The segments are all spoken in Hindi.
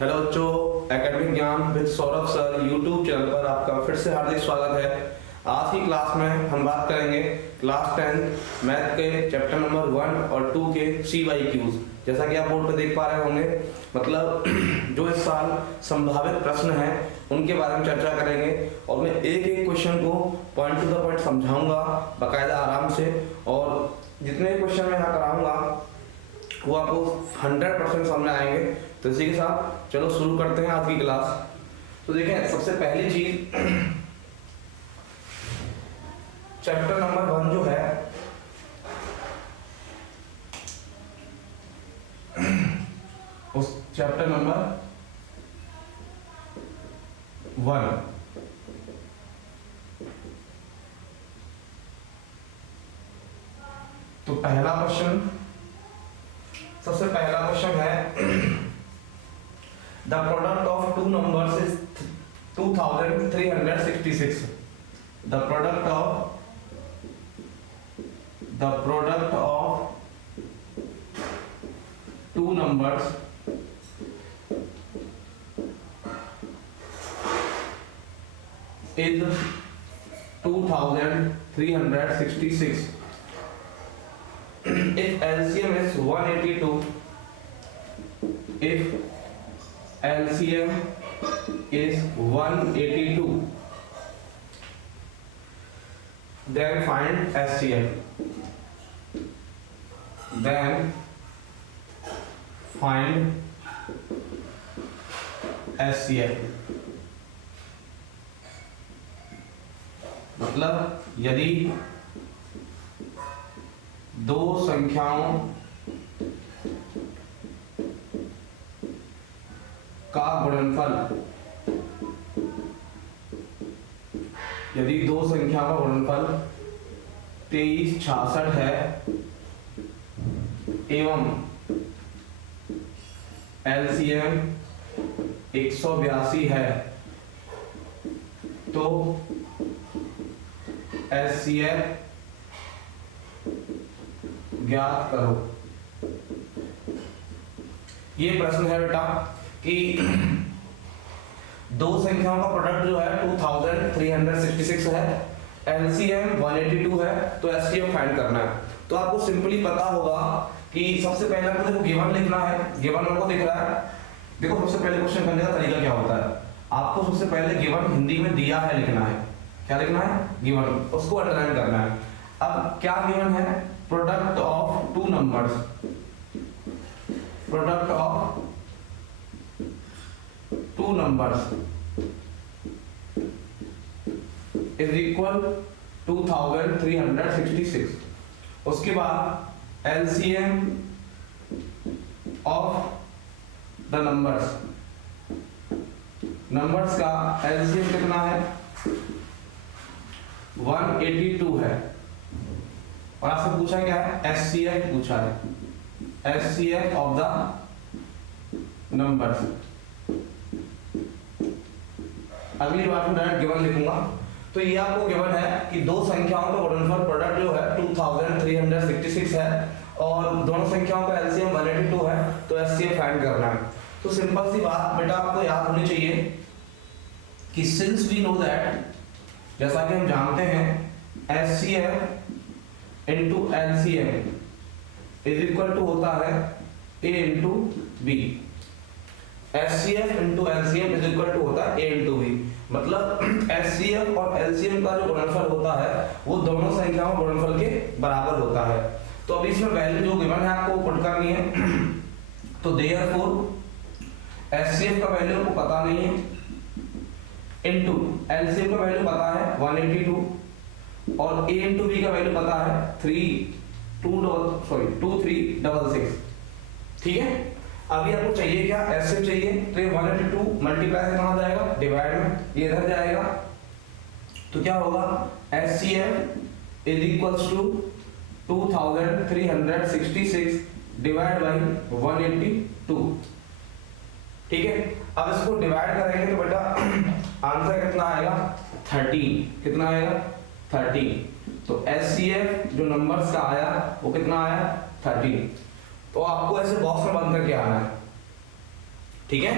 हेलो बच्चों, एकेडमिक ज्ञान with Saurabh sir YouTube channel पर आपका फिर से हार्दिक स्वागत है। आज की क्लास में हम बात करेंगे क्लास 10 मैथ के चैप्टर नंबर 1 और 2 के CYQs। जैसा कि आप बोर्ड पर देख पा रहे होंगे, मतलब जो इस साल संभावित प्रश्न हैं उनके बारे में चर्चा करेंगे और मैं एक एक क्वेश्चन को पॉइंट टू द पॉइंट समझाऊंगा बाकायदा आराम से, और जितने क्वेश्चन मैं यहाँ कराऊंगा वो आपको 100% समझ में आएंगे। तो इसी के साथ चलो शुरू करते हैं आज की क्लास। तो देखें, सबसे पहली चीज चैप्टर नंबर 1 जो है उस चैप्टर नंबर 1 तो पहला क्वेश्चन, सबसे पहला क्वेश्चन है the product of two numbers is 2366। The product of two numbers is 2366 if LCM is 182, if LCM is 182, then find SCF. Then find SCF. मतलब यदि दो संख्याओं का गुणनफल, यदि दो संख्याओं का गुणनफल 2366 है एवं LCM 182 है तो SCF ज्ञात करो। ये प्रश्न है बेटा कि दो संख्याओं का प्रोडक्ट जो है 2366 है, LCM 182 है, तो SCF फाइंड करना है। तो आपको सिंपली पता होगा कि सबसे पहले आपको देखो गिवन लिखना है। गिवन आपको दिख रहा है, देखो सबसे पहले क्वेश्चन करने का तरीका क्या होता है, आपको सबसे पहले गिवन हिंदी में दिया है लिखना है। क्या लिखना है? गिवन, उसको अंडरलाइन करना है। अब क्या गिवन है? Product of two numbers, product of two numbers is equal 2366। उसके बाद LCM of the numbers, numbers का LCM कितना है? 182 है। और आपसे पूछा क्या है? SCF पूछा है, SCF ऑफ द नंबर्स। अगली बार में डायरेक्ट गिवन लिखूंगा। तो ये आपको गिवन है कि दो संख्याओं का गुणनफल प्रोडक्ट जो है 2366 है और दोनों संख्याओं का LCM 182 है, तो SCF फाइंड करना है। तो सिंपल सी बात बेटा आपको याद होनी चाहिए कि सिंस वी नो दैट, जैसा कि हम जानते हैं SCF into LCM is equal to होता है A into B। SCF into LCM is equal to होता है A इंटू B। मतलब SCF और LCM का जो गुणनफल होता है वो दोनों संख्याओं गुणनफल के बराबर होता है। तो अभी इसमें वैल्यू जो गिवन है आपको पुट करनी है। तो देयरफॉर SCF का वैल्यू आपको पता नहीं है, इंटू LCM का वैल्यू पता है 182 और A इंटू B का वैल्यू पता है 2366। ठीक है, अभी आपको चाहिए क्या? SCF चाहिए। तो ये 182 मल्टीप्लाई से कहाँ जाएगा? डिवाइड में, ये इधर जाएगा। तो क्या होगा? SCF is equals to 2366 divide by 182। ठीक है, अब इसको डिवाइड करेंगे तो बेटा आंसर कितना आएगा? 13। कितना आएगा? 13। तो SCF जो नंबर्स का आया वो कितना आया? 13। तो आपको ऐसे बॉक्स में बंद करके आना है, ठीक है।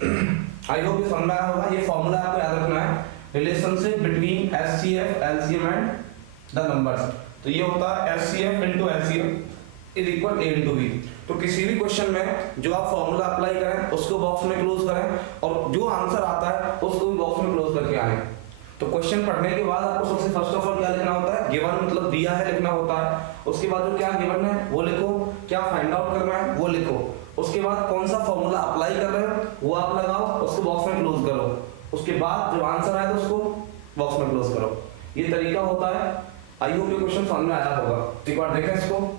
आई होप ये समझ में आया होगा। ये फॉर्मूला आपको याद रखना है, relationship between HCF, LCM and the numbers. तो ये होता है HCF into LCM is equal A into B. तो किसी भी क्वेश्चन में जो आप फॉर्मूला अप्लाई करें उसको बॉक्स में क्लोज करें, और जो आंसर आता है उसको भी बॉक्स में क्लोज करके आए। तो क्वेश्चन पढ़ने के बाद आपको सबसे फर्स्ट ऑफ ऑल क्या लिखना होता है, गिवन मतलब दिया है लिखना होता है। उसके बाद जो क्या गिवन है वो लिखो, क्या फाइंड आउट करना है वो लिखो। उसके बाद कौन सा फॉर्मूला अप्लाई कर रहे हो वो आप लगाओ, उसको बॉक्स में क्लोज करो। उसके बाद जो आंसर आए तो उसको बॉक्स में क्लोज करो। ये तरीका होता है। आई होप ये क्वेश्चन समझ में आया होगा। एक बार देखें इसको।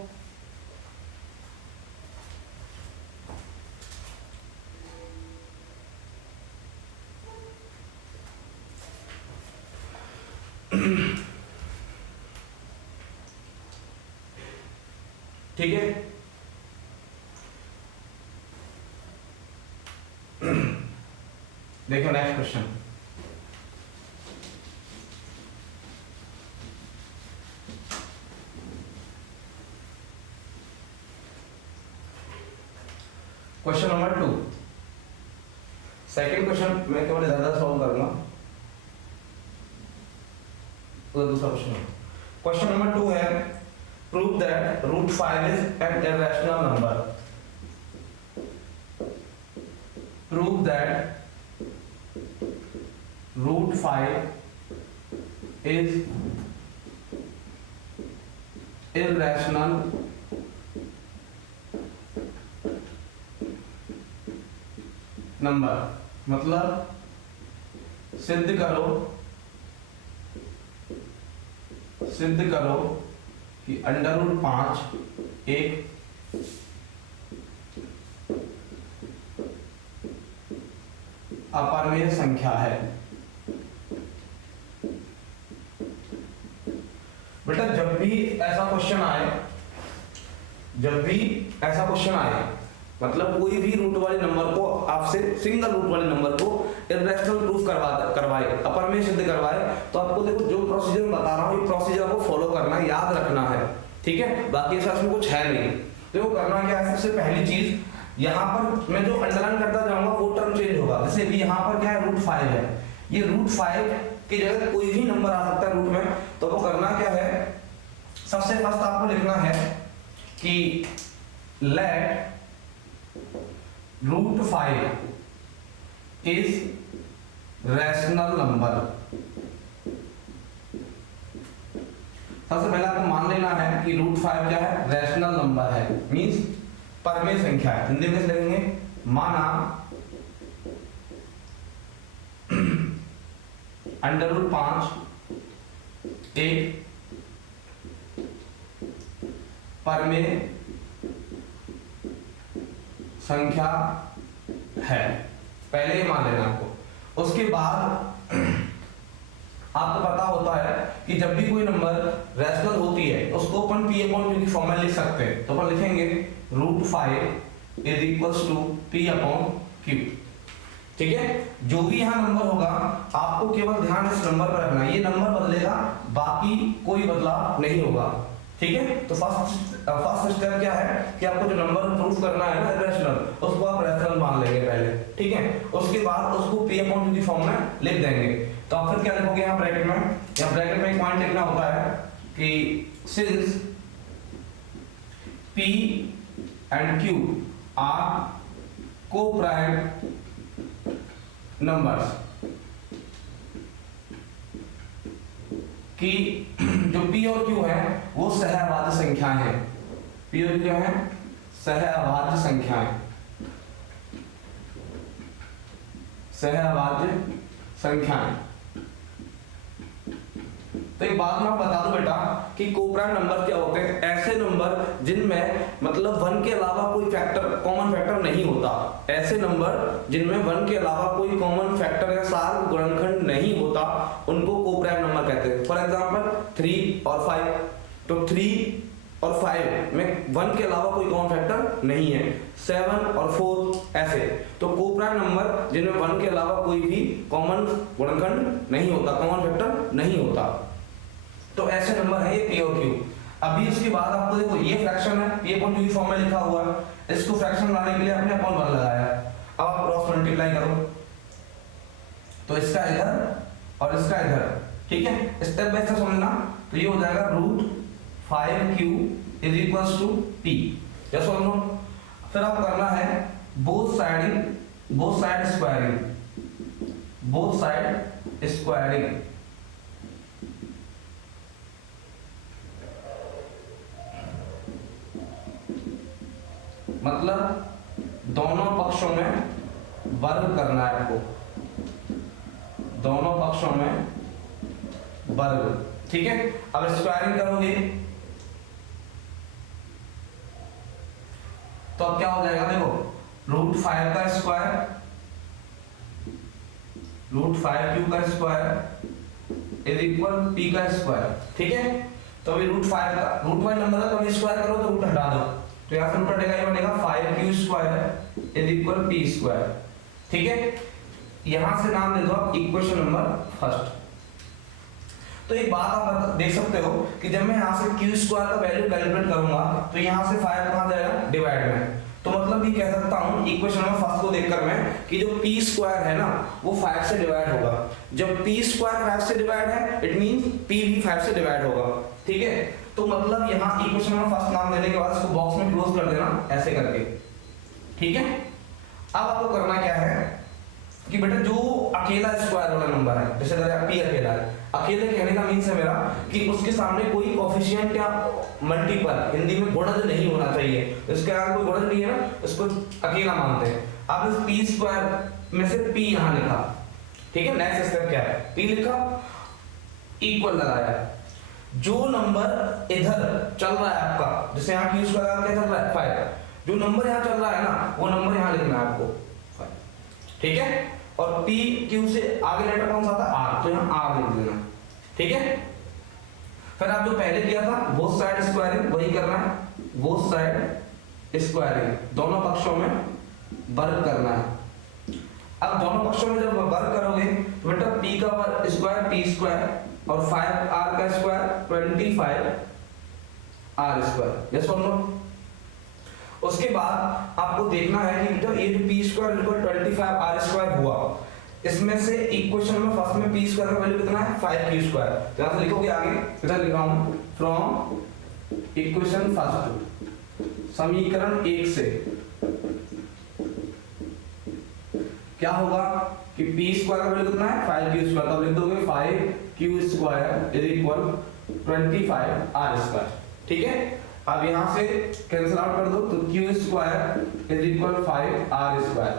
ठीक है, देखो next question. Question number 2, second question मैं केवल ज्यादा सॉल्व करूंगा, तो दूसरा क्वेश्चन नंबर 2 है, prove that root 5 is an irrational number. Prove that root 5 is irrational number. मतलब सिद्ध करो कि अंडर रूट 5 एक अपरिमेय संख्या है। बेटा जब भी ऐसा क्वेश्चन आए, मतलब कोई भी रूट वाले नंबर को आपसे, सिंगल रूट वाले नंबर को इर्रेशनल प्रूफ करवाए, अपरिमेय सिद्ध करवाए, तो आपको देखो जो प्रोसीजर बता रहा हूँ ये प्रोसीजर आपको फॉलो करना है, याद रखना है। ठीक है, बाकी ऐसा इसमें कुछ है नहीं। तो करना क्या है, सबसे पहली चीज यहाँ पर मैं जो अंडरलाइन करता जाऊंगा वो टर्म चेंज होगा। जैसे भी यहाँ पर क्या है, रूट 5 है, ये रूट 5 की जगह कोई भी नंबर आ सकता है रूट में। तो वो करना क्या है, सबसे फर्स्ट आपको लिखना है कि let root 5 is rational number. सबसे पहले आपको मान लेना है कि रूट 5 क्या है, रैशनल नंबर है, मींस परमेय संख्या है। हिंदी में लिखेंगे, माना अंडर रूट 5 एक परमेय संख्या है। पहले ही मान लेना आपको। उसके बाद आपको पता होता है कि जब भी कोई नंबर रैशनल होती है उसको अपन पी अपॉन क्यू की फॉर्म में लिख सकते हैं। तो अपन लिखेंगे root 5 is equals to P upon Q. ठीक है, जो भी यहाँ नंबर होगा आपको केवल ध्यान इस नंबर पर रखना है, ये नंबर बदलेगा, बाकी कोई बदलाव नहीं होगा। ठीक है, तो फर्स्ट स्टेप क्या है कि आपको जो नंबर प्रूफ करना है ना रैशनल, उसको आप रैशनल मान लेंगे पहले। ठीक है, उसके बाद उसको पी अपॉन क्यू की फॉर्म में लिख देंगे। तो आप फिर क्या लिखोगे यहाँ ब्रैकेट में, यहाँ ब्रैकेट में एक पॉइंट लिखना होता है कि since P and Q are coprime numbers, कि जो P और Q है वो सहअभाज्य संख्याएं हैं। P और Q है सहअभाज्य संख्याएं, सहअभाज्य संख्याएं। तो एक बात मैं बता दूं बेटा कि को-प्राइम नंबर क्या होते हैं, ऐसे नंबर जिनमें मतलब 1 के अलावा कोई फैक्टर, कॉमन फैक्टर नहीं होता। ऐसे नंबर जिनमें 1 के अलावा कोई कॉमन फैक्टर या सार्क गुणनखंड नहीं होता उनको को-प्राइम नंबर कहते हैं। फॉर एग्जांपल 3 और 5, तो 3 और 5 में 1 के अलावा कोई कॉमन फैक्टर नहीं है। 7 और 4 ऐसे, तो को-प्राइम नंबर जिनमें 1 के अलावा कोई भी कॉमन गुणनखंड नहीं होता, कॉमन फैक्टर नहीं होता, तो ऐसे नंबर है ये P और Q। अभी उसके बाद आपको देखो ये फ्रैक्शन है, P अपॉन Q की फॉर्म में लिखा हुआ है, इसको फ्रैक्शन बनाने के लिए आपने अपॉन 1 लगाया। अब आप क्रॉस मल्टीप्लाई करो, तो इसका इधर और इसका इधर, ठीक है, स्टेप बाय स्टेप समझना। तो ये हो जाएगा √5q is equals to p, yes और नो। फिर आप करना है बोथ साइड स्क्वायरिंग, मतलब दोनों पक्षों में वर्ग करना है आपको, दोनों पक्षों में वर्ग, ठीक है। अब स्क्वायरिंग करोगे तो अब क्या हो जाएगा, देखो √5 का स्क्वायर, √5q का स्क्वायर इज इक्वल p का स्क्वायर, ठीक है। तो अभी √5 नंबर है तो अभी स्क्वायर करो तो रूट हटा दो, तो यहाँ से रूट हटेगा, ये बनेगा 5q square is equal p square, ठीक है। यहां से नाम दे दो आप इक्वेशन नंबर फर्स्ट। तो एक बात आप देख सकते हो कि जब मैं यहाँ से q स्क्वायर का वैल्यू कैलकुलेट करूंगा तो यहाँ से 5 कहाँ जाएगा, डिवाइड में। तो मतलब ये कह सकता हूँ इक्वेशन नंबर फर्स्ट को देखकर मैं कि जो p स्क्वायर है ना वो 5 से डिवाइड होगा। जब p स्क्वायर 5 से डिवाइड है इट मींस p भी 5 से डिवाइड होगा, ठीक है। तो मतलब यहाँ इक्वेशन नंबर फर्स्ट नाम देने के बाद इसको बॉक्स में क्लोज कर देना ऐसे करके, ठीक है। अब आपको करना क्या है कि बेटा जो अकेला स्क्वायर वाला नंबर है, जैसे p अकेला है, अकेले कहने का मीन्स है मेरा कि उसके सामने कोई कोफिशिएंट या मल्टीपल, हिंदी में गुणज नहीं होना चाहिए, इसके आगे कोई गुणज नहीं है ना, इसको अकेला मानते हैं। अब इस p स्क्वायर में से p यहां लिखा, ठीक है। नेक्स्ट स्टेप क्या है, p लिखा, इक्वल लगाया, जो नंबर इधर चल रहा है आपका, जैसे यहाँ q स्क्वायर क्या चल रहा है 5, जो नंबर यहाँ चल रहा है ना वो नंबर यहाँ लिखना है आपको 5, ठीक है। और p q से आगे लेटर कौन सा था, r, तो यहाँ r लिख देना, ठीक है। फिर आप जो पहले किया था बोथ साइड स्क्वायरिंग वही करना है, बोथ साइड स्क्वायरिंग, दोनों पक्षों में वर्ग करना है। अब दोनों पक्षों में जब वर्ग करोगे तो बेटा p का स्क्वायर p स्क्वायर और 5r का स्क्वायर 25r स्क्वायर, यस और नो। उसके बाद आपको देखना है कि जब ये जो p square equal 25r square हुआ, इसमें से इक्वेशन में फर्स्ट में p स्क्वायर का वैल्यू कितना है 5q स्क्वायर, तो यहां से लिखोगे आगे, इधर लिख रहा हूं फ्रॉम इक्वेशन फर्स्ट, समीकरण 1 से क्या होगा कि p स्क्वायर का वैल्यू कितना है 5q स्क्वायर, तो लिख दोगे 5q square is equal 25r square, ठीक है। अब यहां से कैंसिल आउट कर दो तो q square is equal 5r square,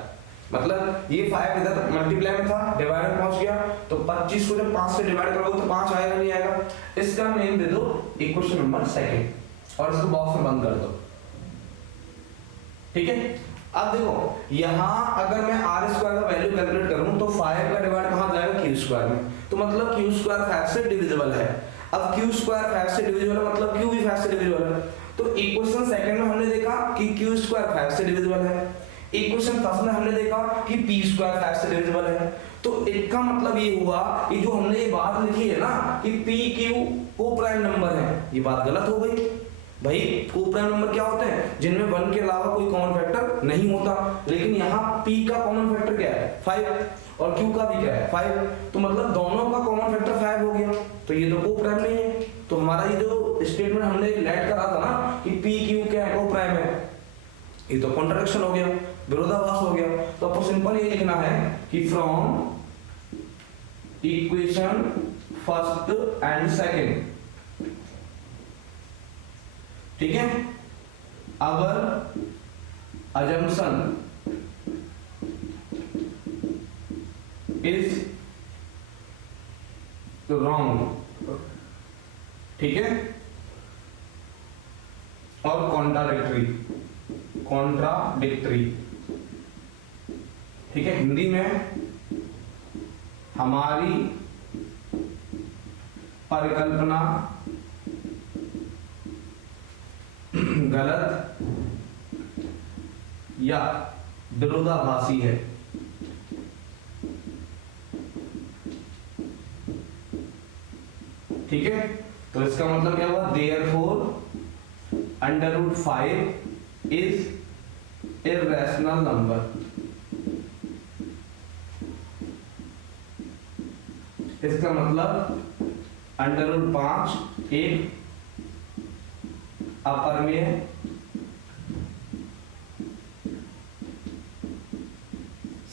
मतलब ये 5 इधर मल्टीप्लाई में था, डिवाइड में पहुंच गया, तो 25 को जब 5 से डिवाइड करोगे तो 5 आएगा नहीं आएगा, इसका नेम दे दो इक्वेशन नंबर सेकंड और इसको बॉक्स में बंद कर दो, ठीक है। अब देखो यहाँ अगर मैं r स्क्वायर का वैल्यू कैलकुलेट करूं तो 5 का डिवाइड कहां जाएगा q स्क्वायर में, तो मतलब q स्क्वायर 5 से डिविजिबल है। अब q स्क्वायर 5 से डिविजिबल है मतलब q भी 5 से डिविजिबल है, तो इक्वेशन सेकंड में हमने देखा कि q स्क्वायर 5 से डिविजिबल है, इक्वेशन फर्स्ट में हमने देखा कि p स्क्वायर 5 से डिविजिबल है। तो इसका मतलब ये हुआ कि जो हमने ये बात लिखी है ना कि p q को प्राइम नंबर है, ये बात गलत हो गई। भाई को प्राइम नंबर क्या होते हैं, जिनमें 1 के अलावा कोई कॉमन फैक्टर नहीं होता, लेकिन यहाँ p का कॉमन फैक्टर क्या है 5 और q का भी क्या है 5, तो मतलब दोनों का कॉमन फैक्टर 5 हो गया, तो ये तो को प्राइम नहीं है। तो हमारा ये जो स्टेटमेंट हमने लेट करा था ना कि p q क्या है को प्राइम है, ये तो कॉन्ट्रडिक्शन हो गया, विरोधाभास हो गया। तो आपको सिंपल ये लिखना है कि from equation first and second, ठीक है, अवर assumption is wrong, ठीक है, और कॉन्ट्राडिक्टरी, ठीक है। हिंदी में हमारी परिकल्पना गलत या विरोधाभासी है, ठीक है। तो इसका मतलब क्या हुआ, देयरफॉर √5 इज इर्रेशनल नंबर, इसका मतलब √5 एक अपरिमेय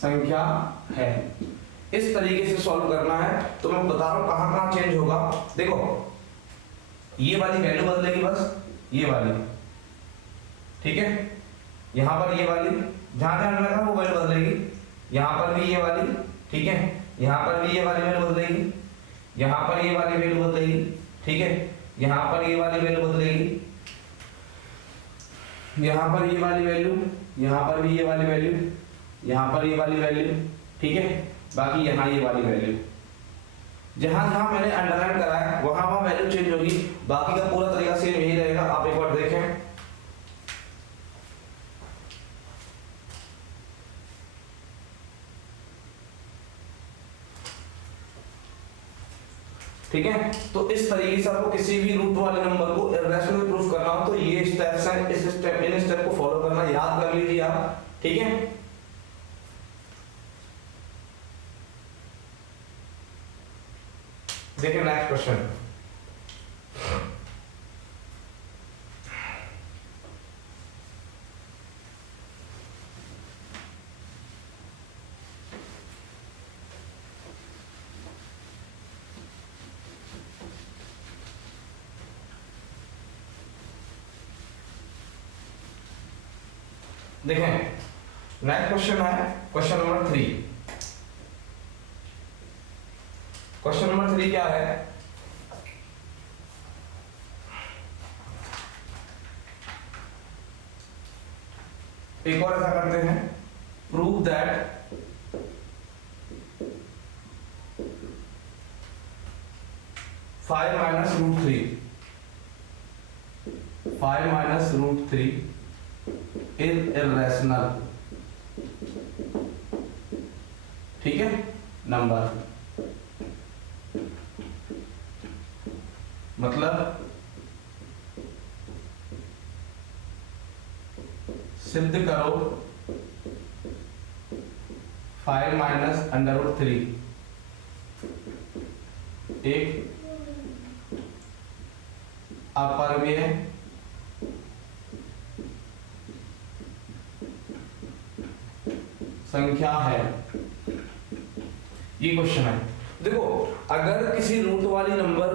संख्या है। इस तरीके से सॉल्व करना है। तो मैं बता रहा हूं कहां कहां चेंज होगा। देखो ये वाली वैल्यू बदलेगी, बस ये वाली, ठीक है। यहां पर ये वाली जहां जहां लगा वो वैल्यू बदलेगी। यहां पर भी ये वाली, ठीक है। यहां पर भी ये वाली वैल्यू बदलेगी। यहां पर ये वाली वैल्यू बदलेगी, ठीक है। यहां पर ये वाली वैल्यू बदलेगी। यहां पर ये वाली वैल्यू, यहां पर भी ये वाली वैल्यू, यहां पर ये वाली वैल्यू, ठीक है। बाकी यहां ये वाली वैल्यू, जहां जहां मैंने अंडरलाइन करा है वहां वहां वैल्यू चेंज होगी। बाकी का पूरा तरीका सेम यही रहेगा। आप एक बार देखें, ठीक है। तो इस तरीके से आपको किसी भी रूट वाले नंबर को इररेशनल प्रूफ करना हो तो ये स्टेप्स हैं, इस स्टेप इन स्टेप को फॉलो करना, याद कर लीजिए आप, ठीक है। देखिए नेक्स्ट क्वेश्चन, देखें नेक्स्ट क्वेश्चन है क्वेश्चन नंबर 3। क्वेश्चन नंबर 3 क्या है? एक और ऐसा करते हैं, prove that five minus root three is irrational, ठीक है, नंबर। मतलब सिद्ध करो 5 माइनस √3 एक अपरिमेय संख्या है। ये क्वेश्चन है। देखो अगर किसी रूट वाली नंबर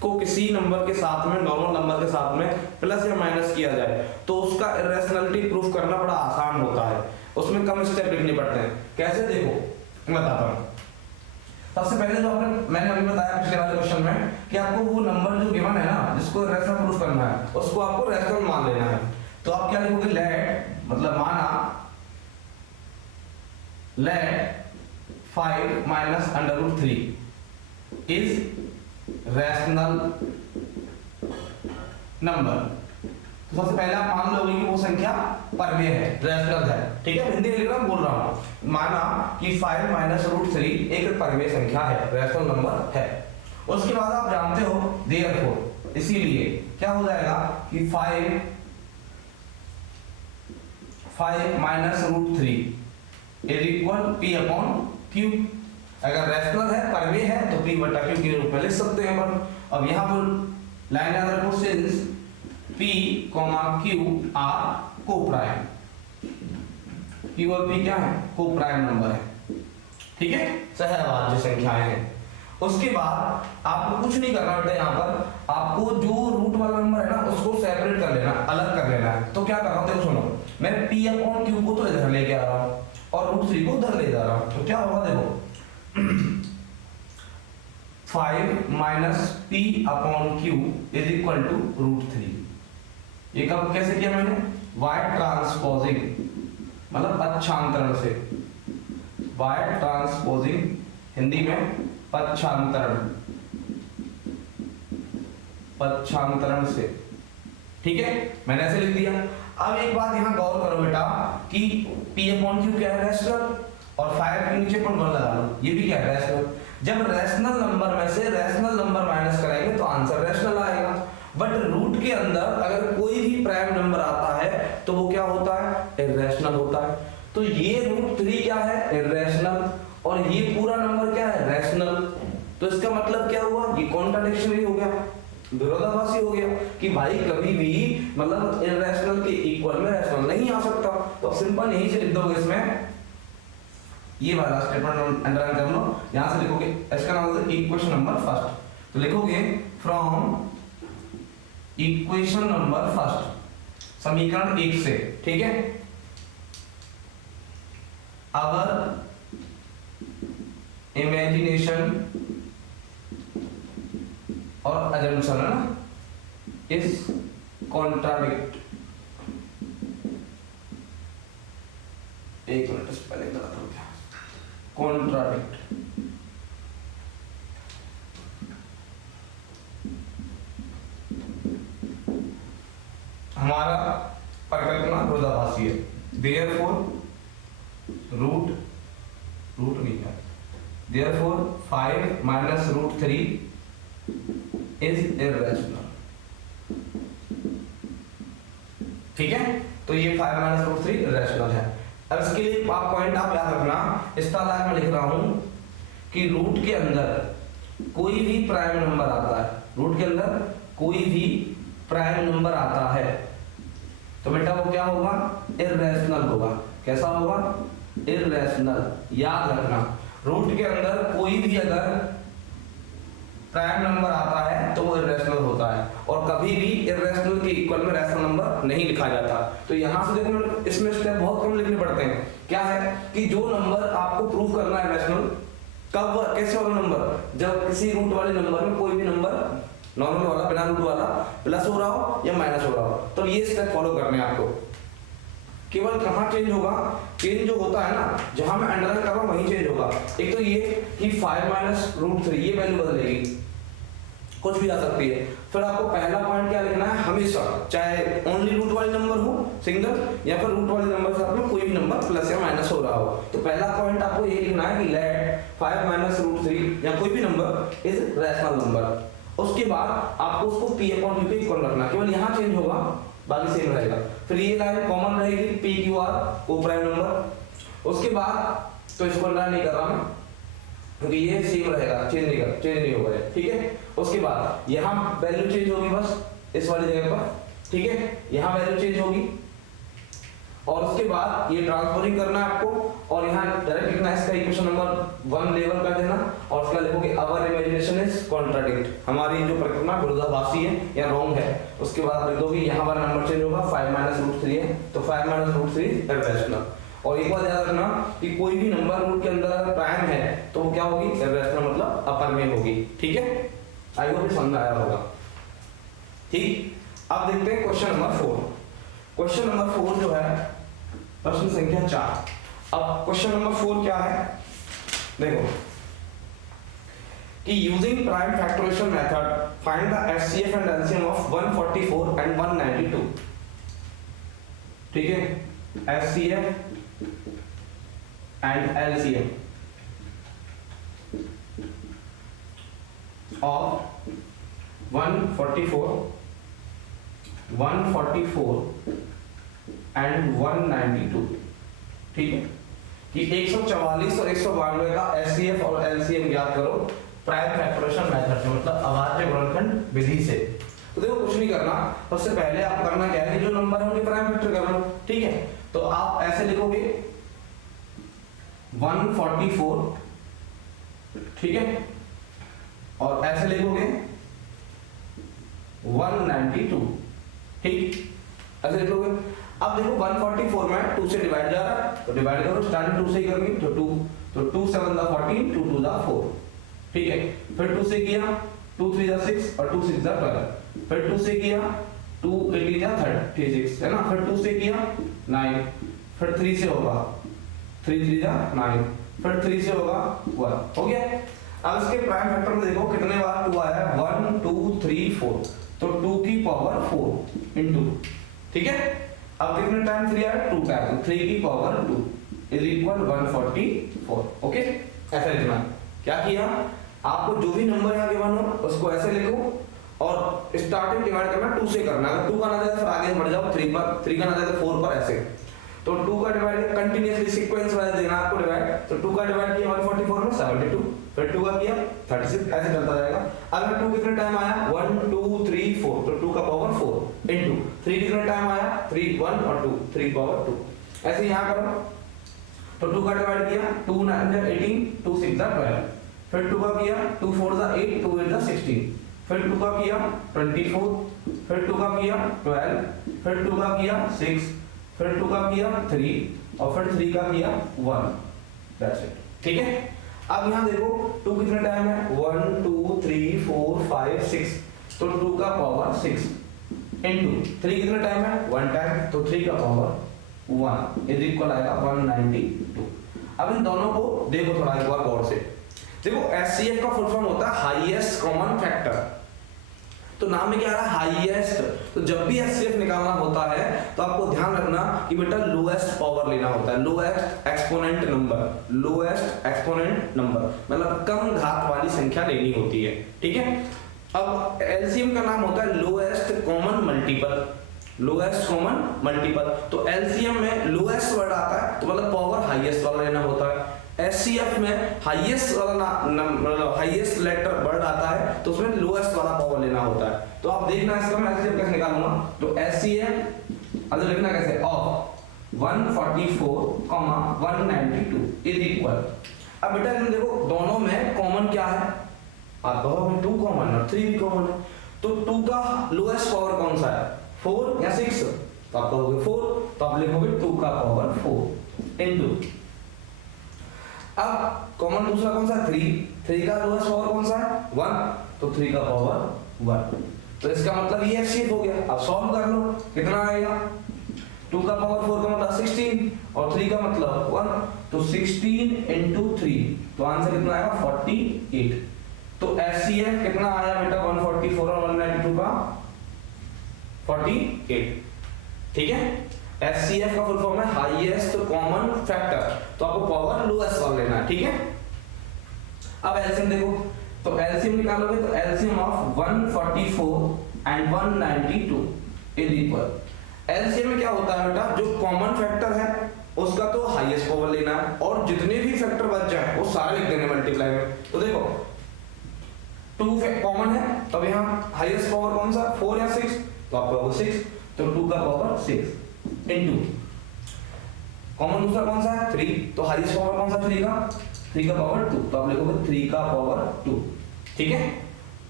को किसी नंबर के साथ में, नॉर्मल नंबर के साथ में प्लस या माइनस किया जाए तो उसका इररेशनलिटी प्रूफ करना बड़ा आसान होता है, उसमें कम स्टेप लिखने पड़ते हैं। कैसे? देखो मैं बताता हूं। सबसे पहले जो मैंने अभी बताया पिछले वाले क्वेश्चन में कि आपको वो नंबर जो गिवन है ना, जिसको इररेशनल प्रूफ करना है, उसको आपको रेशनल मान लेना है। तो आप क्या लिखोगे? लेट, मतलब माना, let 5 minus √3 is rational number. तो सबसे पहले आप मान लोगे कि वो संख्या परमेय है, रैशनल है, ठीक है। हिंदी में लिख रहा हूं, बोल रहा हूं। माना कि 5 माइनस √3 एक परमेय संख्या है, रैशनल नंबर है। उसके बाद आप जानते हो देयरफॉर, इसीलिए क्या हो जाएगा कि 5 माइनस √3 इज इक्वल P/Q। अगर रैशनल है, परमेय है, तो P/Q के रूप में लिख सकते हैं अपन। अब यहाँ पर लाइन याद रखो, since P, Q are coprime, Q और P क्या है? कोप्राइम नंबर है, ठीक है, सहअभाज्य संख्याएं हैं। उसके बाद आपको कुछ नहीं करना बेटा, यहाँ पर आपको जो रूट वाला नंबर है ना उसको सेपरेट कर लेना, अलग कर लेना है। तो क्या कर रहा हूँ, देखो सुनो, मैं P/Q को तो इधर लेके आ रहा हूँ और √3 को उधर ले जा रहा हूँ। तो क्या होगा? देखो 5 minus P/Q is equal to √3। ये कब कैसे किया मैंने? वाई ट्रांसपोजिंग, मतलब पक्षांतरण से। वाई ट्रांसपोजिंग हिंदी में पक्षांतरण, पक्षांतरण से, ठीक है, मैंने ऐसे लिख दिया। अब एक बात यहां गौर करो बेटा कि P/Q क्या है? रैशनल, और 5 के नीचे 1 लगा लो, ये भी क्या है? रैशनल। जब रैशनल नंबर में से रैशनल नंबर माइनस करेंगे तो आंसर रैशनल आएगा। बट रूट के अंदर अगर कोई भी प्राइम नंबर आता है तो वो क्या होता है? इररेशनल होता है। तो ये √3 क्या है? इररेशनल, और ये पूरा नंबर क्या है? रैशनल। तो इसका मतलब क्या हुआ, ये कॉन्ट्राडिक्शनरी हो गया, विरोधाभासी हो गया कि भाई कभी भी मतलब इरेशनल के इक्वल में रैशनल नहीं आ सकता। तो सिंपल यहीं से लिख दोगे इसमें, ये वाला स्टेटमेंट अंडरलाइन कर लो, यहां से लिखोगे इसका नाम है इक्वेशन नंबर फर्स्ट, तो लिखोगे फ्रॉम इक्वेशन नंबर फर्स्ट, समीकरण 1 से, ठीक है, अवर इमेजिनेशन और अजम्पशन है ना, इस कॉन्ट्राडिक्ट, एक मिनट पहले गलत हो गया, कॉन्ट्राडिक्ट हमारा परिकल्पना विरोधाभासी है, देयरफॉर रूट नहीं है, therefore 5 minus root 3 is irrational, ठीक है। तो ये 5 माइनस रूट 3 इरेशनल है। अब इसके लिए आप पॉइंट आप याद रखना, इस तरह मैं लिख रहा हूं कि रूट के अंदर कोई भी प्राइम नंबर आता है, रूट के अंदर कोई भी प्राइम नंबर आता है तो बेटा वो क्या होगा, इरेशनल होगा। कैसा होगा, इरेशनल। याद रखना, रूट के अंदर कोई भी अगर प्राइम नंबर आता है तो वो इरेशनल होता है, और कभी भी इरेशनल के इक्वल में रैशनल नंबर नहीं लिखा जाता। तो यहां से देखो इसमें स्टेप बहुत कम लिखने पड़ते हैं। क्या है कि जो नंबर आपको प्रूव करना है रैशनल, कब कैसे वाला नंबर, जब किसी रूट वाले नंबर में कोई भी नंबर नॉर्मल वाला बिना रूट वाला प्लस हो रहा हो या माइनस हो रहा हो, तो ये स्टेप फॉलो करने हैं आपको। केवल कहाँ चेंज होगा, चेंज जो होता है ना, जहां मैं अंडरलाइन कर रहा हूं वहीं चेंज होगा। एक तो ये कि 5 माइनस रूट 3 ये वैल्यू बदलेगी, कुछ भी आ सकती है। फिर आपको पहला पॉइंट क्या लिखना है, हमेशा चाहे ओनली रूट वाले नंबर हो सिंगल, या फिर रूट वाले नंबर के साथ में कोई भी नंबर प्लस या माइनस हो रहा हो। तो पहला पॉइंट आपको ये लिखना है कि लेट 5 माइनस रूट 3 या कोई भी नंबर इज रैशनल नंबर। उसके बाद आपको उसको p अपॉन q पे इक्वल रखना, केवल यहाँ चेंज होगा, बाकी सेम रहेगा। फिर ये लाइन कॉमन रहेगी p q r को प्राइम नंबर। उसके बाद तो इसको अंडरलाइन नहीं कर रहा मैं क्योंकि ये सेम रहेगा, चेंज नहीं होगा, ठीक है। उसके बाद यहाँ वैल्यू चेंज होगी बस इस वाली जगह पर, ठीक है, यहाँ वैल्यू चेंज होगी। और उसके बाद ये ट्रांसफरिंग करना है आपको, और यहाँ डायरेक्ट लिखना है इसका इक्वेशन नंबर 1 लेवल कर देना, और उसका लिखोगे अवर इमेजिनेशन इज कॉन्ट्राडिक्ट, हमारी जो परिकल्पना विरोधाभासी है या रॉन्ग है। उसके बाद लिख दोगे यहाँ पर नंबर चेंज होगा, 5 माइनस रूट 3 है तो 5 माइनस रूट 3 इरेशनल। और एक बात याद रखना कि कोई भी नंबर रूट के अंदर अगर प्राइम है तो वो क्या होगी, इरेशनल मतलब अपर में होगी, ठीक है। आई होप समझ आया होगा, ठीक। अब देखते हैं क्वेश्चन नंबर 4। क्वेश्चन नंबर 4 जो है प्रश्न संख्या 4। अब क्वेश्चन नंबर 4 क्या है, देखो कि using prime factorisation method find the HCF and LCM of 144 and 192, ठीक है। HCF and LCM of 144 and 192, ठीक है, कि 144 और 192 का एचसीएफ और एलसीएम ज्ञात करो प्राइम फैक्टराइजेशन मेथड से, मतलब अभाज्य गुणनखंड विधि से। तो देखो कुछ नहीं करना, सबसे पहले आप करना क्या है कि जो नंबर है उनके प्राइम फैक्टर कर लो, ठीक है। तो आप ऐसे लिखोगे 144, ठीक है, और ऐसे लिखोगे 192, ठीक, ऐसे लिख लोगे। अब देखो 144 में 2 से डिवाइड जा रहा है तो डिवाइड करो, स्टार्टिंग 2 से ही करेंगे तो 2, तो 2 7 14, 2 2 4, ठीक है। फिर 2 से किया 2 3 6 और 2 6 12, फिर 2 से किया 2 8 36 है ना, फिर 2 से किया 9, फिर 3 से होगा 3 3 9, फिर 3 से होगा 1, हो गया। अब इसके प्राइम फैक्टर में देखो कितने बार 2 आया है, 1 2 3 4, तो 2 की पावर 4 इनटू, ठीक है। अब कितने टाइम 3 आया, 2 टाइम, 3 की पावर 2 इज इक्वल 144, ओके। ऐसे लिखना, क्या किया, आपको जो भी नंबर यहाँ गिवन हो उसको ऐसे लिखो, और स्टार्टिंग डिवाइड करना 2 से करना, अगर 2 का ना जाए फिर आगे बढ़ जाओ 3 पर, 3 का ना जाए तो 4 पर, ऐसे। तो 2 का डिवाइड कंटिन्यूअसली सीक्वेंस वाइज देना आपको डिवाइड, तो 2 का डिवाइड किया 144 में 72, फिर 2 का किया 36, ऐसे चलता जाएगा। अगर 2 कितने टाइम आया 1 2 3 4, तो 2 का पावर 4 इनटू 3 कितने टाइम आया 3 1 और 2 3 पावर 2। ऐसे यहां करो तो 2 का डिवाइड किया 2 9 जा 18, 2 6 जा 12, फिर 2 का किया 2 4 जा 8, 2 8 जा 16, फिर 2 का किया 24, फिर 2 का किया 12, फिर 2 का किया 6, फिर 2 का किया 3 और फिर 3 का किया 1। That's it. ठीक है, अब यहां देखो 2 कितने टाइम है 1 2 3 4 5 6, तो 2 का पावर 6 इनटू 3 कितने टाइम है 1 टाइम, तो 3 का पावर 1 इज इक्वल आएगा 192। अब इन दोनों को देखो थोड़ा एक बार गौर से। देखो एचसीएफ का फुल फॉर्म होता है हाईएस्ट कॉमन फैक्टर, तो नाम में क्या आ रहा है हाईएस्ट। तो जब भी एचसीएफ निकालना होता है तो आपको ध्यान रखना कि बेटा लोएस्ट पावर लेना होता है, lowest exponent number, lowest exponent number मतलब कम घात वाली संख्या लेनी होती है। ठीक है, अब एलसीएम का नाम होता है lowest common multiple, lowest common multiple. तो एलसीएम में लोएस्ट वर्ड आता है तो मतलब पावर हाईएस्ट वाला लेना होता है। एचसीएफ में हाईएस्ट वाला मतलब हाईएस्ट लेटर वर्ड आता है तो उसमें लोएस्ट वाला पावर लेना होता है। तो आप देखना इसका मैं एचसीएफ कैसे निकालूंगा। तो एचसीएफ अब लिखना कैसे ऑफ 144, 192 इज इक्वल। अब बेटा तुम देखो दोनों में कॉमन क्या है, आप कहोगे 2 कॉमन और 3 भी कॉमन है, तो 2 का लोएस्ट पावर कौन सा है 4 या 6, तो आप कहोगे 4, तो आप लिखोगे 2 का पावर 4 इनटू, अब कॉमन दूसरा कौन सा 3 का लोएस्ट पावर कौन सा है 1, तो 3 का पावर 1। तो इसका मतलब ये एचसीएफ हो गया। अब सॉल्व कर लो कितना आएगा 2 का पावर 4 का मतलब 16 और 3 का मतलब 1, तो 16 इनटू 3, तो आंसर कितना आएगा 48। तो एचसीएफ कितना आया बेटा 144 और 192 का 48। ठीक है, एचसीएफ का फुल फॉर्म है हाईएस्ट कॉमन फैक्टर, तो आपको पावर लोएस्ट वाला लेना है। ठीक है, अब एलसीएम देखो, तो एलसीएम निकालोगे तो LCM of 144 and 192 is equal. LCM में क्या होता है बेटा जो कॉमन फैक्टर है उसका तो हाईएस्ट पावर लेना है और जितने भी फैक्टर बच जाए वो सारे लिख देने मल्टीप्लाई में। तो देखो 2 कॉमन है, तब यहाँ हाईएस्ट पावर कौन सा 4 या 6, तो आपका 6, तो 2 का पावर 6 इनटू कॉमन दूसरा कौन सा है 3, तो हाईएस्ट पावर कौन सा 3 का पावर 2, तो आप लिखोगे 3 का पावर 2। ठीक है,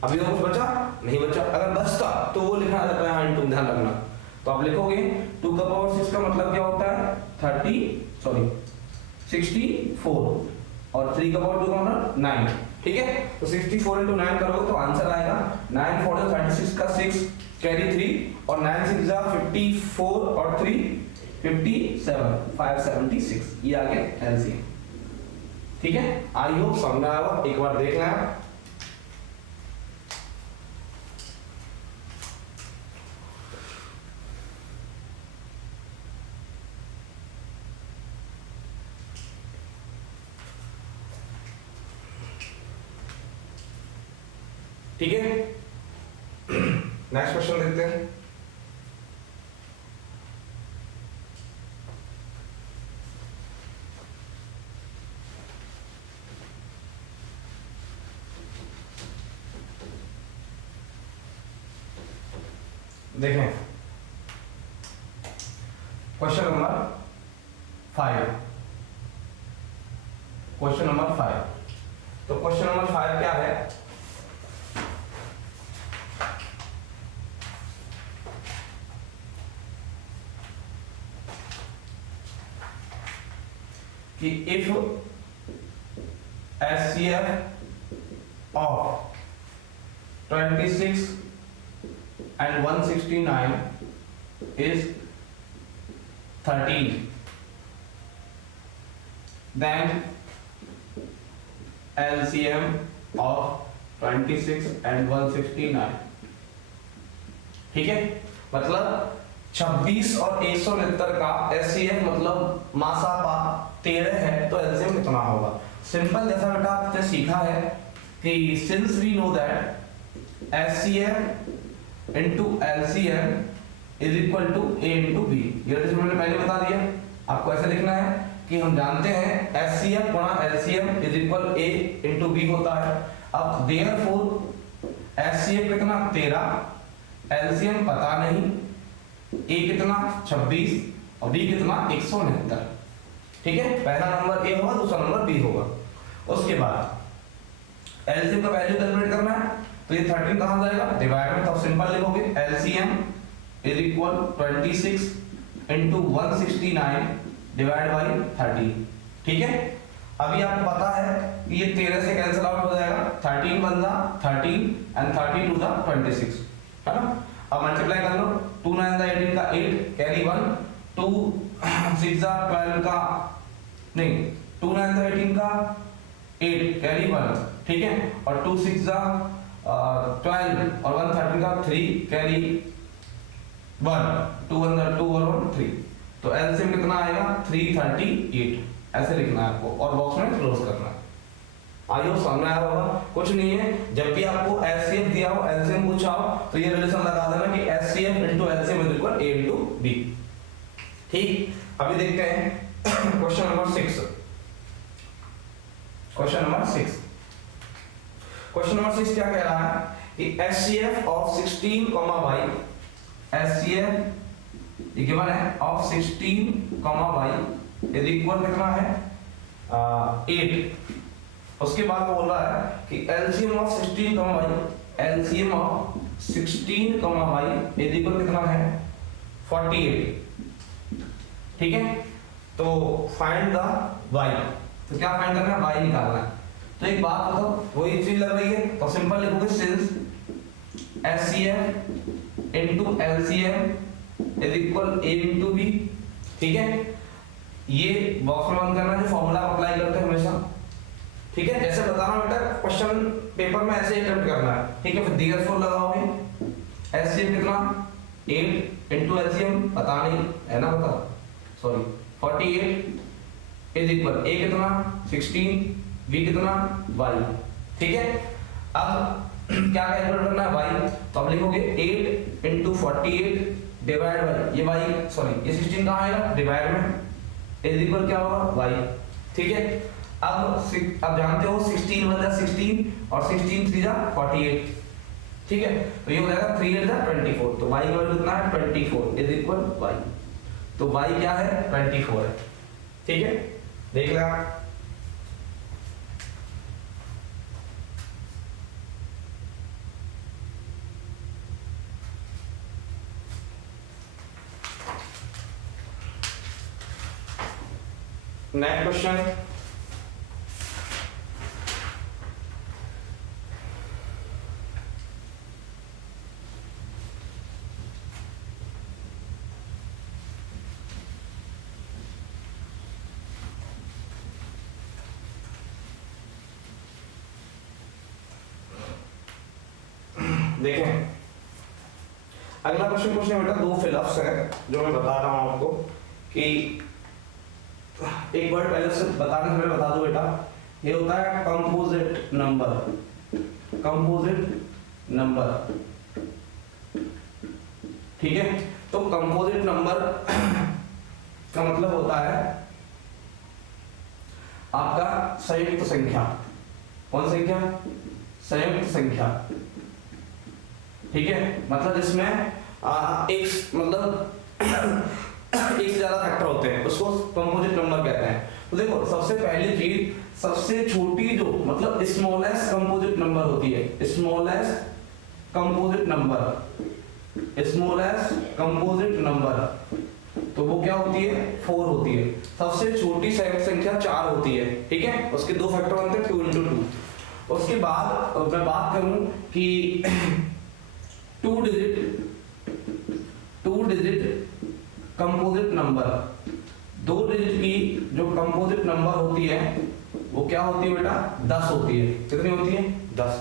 अभी तो कुछ बचा नहीं बचा, अगर बचता तो वो लिखना रहता है यहाँ इनटू, ध्यान रखना। तो आप लिखोगे 2 का पावर 6 का मतलब क्या होता है 64 और 3 का पावर 2 का मतलब 9। ठीक है, तो 64 into 9 करोगे तो आंसर आएगा 9 4 36 का 6 कैरी 3 और 9 6 जा 54 और 3 57 576, ये आ गया एलसीएम। ठीक है, आई होप समझ में आया, एक बार देख लें। ठीक है, नेक्स्ट क्वेश्चन देखते हैं। देखें क्वेश्चन नंबर 5, क्वेश्चन नंबर 5। तो क्वेश्चन नंबर 5 क्या है कि if HCF of 26 and 169 is 13, then LCM of 26 and 169। ठीक है, मतलब 26 और 169 का HCF मतलब मासापा 13 है, तो एलसीएम कितना होगा। सिंपल, जैसा बेटा आपने सीखा है कि since we know that HCF into LCM is equal to A into B, ये मैंने पहले बता दिया। आपको ऐसे लिखना है कि हम जानते हैं HCF गुणा LCM is equal A into B होता है। अब देयरफॉर HCF कितना 13, LCM पता नहीं, A कितना 26 और B कितना 169। ठीक है, पहला नंबर A होगा, दूसरा नंबर B होगा। उसके बाद LCM का वैल्यू कैलकुलेट करना है, तो ये 13 कहां जाएगा डिवाइड में, तो सिंपल लिखोगे LCM is equal 26 into 169 divide by 13। ठीक है, अभी आपको पता है कि ये 13 से कैंसिल आउट हो जाएगा, 13 बन जा 13 एंड 30 टू द 26, है ना। अब मल्टीप्लाई कर लो, 2 9 द 18 का 8 कैरी 1, 2 6 द 12 का नहीं 2 9 द 18 का 8 कैरी 1, ठीक है, और 2 6 द 12 और 1 13 का 3 कैरी 1, 2 1 द 2 और 1 3, तो एलसीएम कितना आएगा 338, ऐसे लिखना है आपको और बॉक्स में क्लोज करना है। आइए समझ आया होगा, कुछ नहीं है, जब भी आपको एचसीएफ दिया हो, एलसीएम पूछा हो, तो ये रिलेशन लगा देना कि HCF into LCM is equal A into b. ठीक, अभी देखते हैं क्वेश्चन नंबर 6। क्वेश्चन नंबर 6 क्या कह रहा है कि एचसीएफ ऑफ 16 y, एचसीएफ ये गिवन है ऑफ 16 y इज इक्वल कितना है 8। उसके बाद वो बोल रहा है कि LCM of 16 y, LCM of 16 y is equal कितना है 48। ठीक है, तो फाइंड द y, तो क्या फाइंड करना है, y निकालना है। तो एक बात बताओ, वही चीज लग रही है, तो सिंपल लिखोगे since HCF into LCM is equal A into b. ठीक है, ये बॉक्स में बंद करना, जो फॉर्मूला अप्लाई करते हैं हमेशा। ठीक है, जैसे बताना बेटा, क्वेश्चन पेपर में ऐसे अटेम्प्ट करना है। ठीक है, फिर देयरफॉर लगाओगे, एचसीएम कितना 8 इनटू एलसीएम पता नहीं है ना, पता सॉरी 48 इज इक्वल ए कितना 16, बी कितना y। ठीक है, अब क्या कैलकुलेट करना है y, तो अब लिखोगे 8 इनटू 48 डिवाइड बाय ये y, सॉरी ये 16 कहां आएगा डिवाइड में, इज इक्वल क्या होगा y। ठीक है, अब जानते हो 16 बचा 16 और 16 3 जा 48। ठीक है, तो ये हो जाएगा 3 8 जा 24, तो y का वैल्यू कितना है 24 इज इक्वल y। तो y क्या है 24 है। ठीक है, देख ले आप, नेक्स्ट क्वेश्चन। देखें, अगला क्वेश्चन पूछने बेटा दो फिलअप्स है जो मैं बता रहा हूं आपको, कि एक वर्ड पहले से बताने से पहले बता दो बेटा, ये होता है कंपोजिट नंबर। कंपोजिट नंबर, ठीक है, तो कंपोजिट नंबर का मतलब होता है आपका संयुक्त संख्या। कौन संख्या? संयुक्त संख्या। ठीक है, मतलब इसमें एक मतलब एक से ज्यादा फैक्टर होते हैं, उसको कंपोजिट नंबर कहते हैं। तो देखो, सबसे पहली चीज, सबसे छोटी जो मतलब स्मॉलेस्ट कंपोजिट नंबर होती है, smallest composite number, smallest composite number, तो वो क्या होती है 4 होती है। सबसे छोटी संख्या 4 होती है। ठीक है, उसके दो फैक्टर बनते हैं 2 into 2। उसके बाद मैं बात करूं कि 2 डिजिट कंपोजिट नंबर, 2 डिजिट की जो कंपोजिट नंबर होती है वो क्या होती है बेटा 10 होती है। कितनी होती है 10।